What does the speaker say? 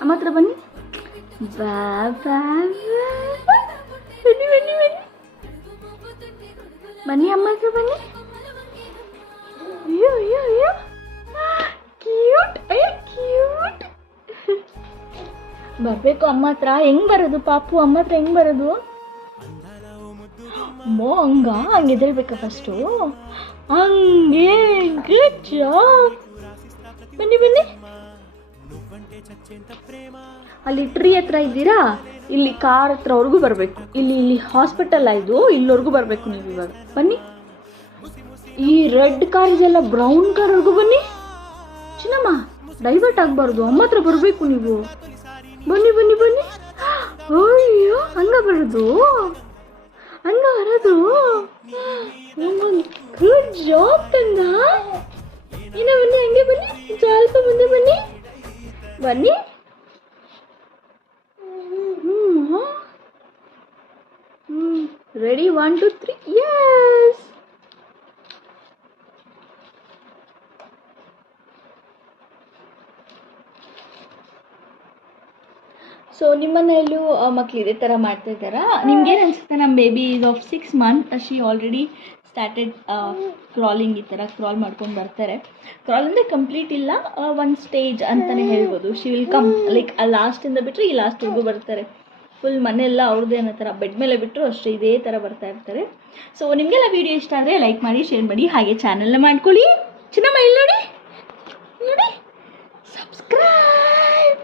ಅಮ್ಮ ಹತ್ರ ಬನ್ನಿ. ಬಾ ಬಾ ಬನ್ನಿ ಬನ್ನಿ ಬನ್ನಿ ಬನ್ನಿ ಅಮ್ಮ ಹತ್ರ ಬನ್ನಿ. ಅಯ್ಯೋ ಅಯ್ಯೋ ಅಯ್ಯೋ ಕ್ಯೂಟ್. ಅಯ್ಯೋ ಕ್ಯೂಟ್. ಬರಬೇಕು ಅಮ್ಮ ಹತ್ರ. ಹೆಂಗ್ ಬರೋದು ಪಾಪು? ಅಮ್ಮ ಹತ್ರ ಹೆಂಗ್ ಬರೋದು? ಅಮ್ಮೋ ಹಂಗೆ ಎದ್ದೇಳ್ಬೇಕಾ ಫಸ್ಟು? ಹಂಗೆ. Good job. ಬನ್ನಿ ಬನ್ನಿ. ಅಲ್ಲಿ ಟ್ರೀ ಹತ್ರ ಇದ್ದೀರಾ? ಇಲ್ಲಿ ಕಾರ್ ಹತ್ರವರೆಗೂ ಬರಬೇಕು. ಇಲ್ಲಿ ಹಾಸ್ಪಿಟಲ್ ಇದು, ಇಲ್ಲಿವರೆಗೂ ಬರಬೇಕು ನೀವು. ಇವಾಗ ಬನ್ನಿ. ಈ ರೆಡ್ ಕಾರ್ ಇದೆಲ್ಲ, ಬ್ರೌನ್ ಕಾರ್ವರೆಗೂ ಬನ್ನಿ. ಚಿನ್ನಮ್ಮ ಡೈವರ್ಟ್ ಆಗಬಾರ್ದು, ಅಮ್ಮ ಹತ್ರ ಬರಬೇಕು ನೀವು. ಬನ್ನಿ ಬನ್ನಿ ಬನ್ನಿ. ಅಯ್ಯೋ ಹಂಗ ಬರೋದು, ಹಂಗ ಬರೋದು. ಗುಡ್ ಜಾಬ್ ತಂದ. ಇನ್ನ ಬನ್ನಿ, ಹಂಗೆ ಬನ್ನಿ, ಸ್ವಲ್ಪ ಮುಂದೆ ಬನ್ನಿ ಬನ್ನಿ. ರೆಡಿ? 1 2 3. ಯಸ್. ಸೊ ನಿಮ್ಮ ಮನೆಯಲ್ಲೂ ಮಕ್ಳು ಇದೇ ಥರ ಮಾಡ್ತಾ ಇದ್ದಾರಾ? ನಿಮ್ಗೇನು ಅನ್ಸುತ್ತೆ? ನಮ್ಮ baby is of 6 months. She already started crawling. ಈ ಥರ ಕ್ರಾಲ್ ಮಾಡ್ಕೊಂಡು ಬರ್ತಾರೆ. ಕ್ರಾಲ್ ಅಂದರೆ ಕಂಪ್ಲೀಟ್ ಇಲ್ಲ, ಒಂದು ಸ್ಟೇಜ್ ಅಂತಲೇ ಹೇಳ್ಬೋದು. ಶಿ ವಿಲ್ ಕಮ್ ಲೈಕ್ ಲಾಸ್ಟಿಂದ ಬಿಟ್ಟರೆ ಈ ಲಾಸ್ಟ್ವರೆಗೂ ಬರ್ತಾರೆ. ಫುಲ್ ಮನೆಯೆಲ್ಲ ಅವ್ರದ್ದೇ ಅನ್ನೋ ಥರ, ಬೆಡ್ ಮೇಲೆ ಬಿಟ್ಟರು ಅಷ್ಟೇ ಇದೇ ಥರ ಬರ್ತಾ ಇರ್ತಾರೆ. ಸೊ ನಿಮಗೆಲ್ಲ ವೀಡಿಯೋ ಇಷ್ಟ ಆದರೆ ಲೈಕ್ ಮಾಡಿ, ಶೇರ್ ಮಾಡಿ, ಹಾಗೆ ಚಾನಲ್ನ ಮಾಡ್ಕೊಳ್ಳಿ. ಚಿನ್ನಮ್ಮ ಇಲ್ಲಿ ನೋಡಿ ನೋಡಿ, ಸಬ್ಸ್ಕ್ರೈಬ್.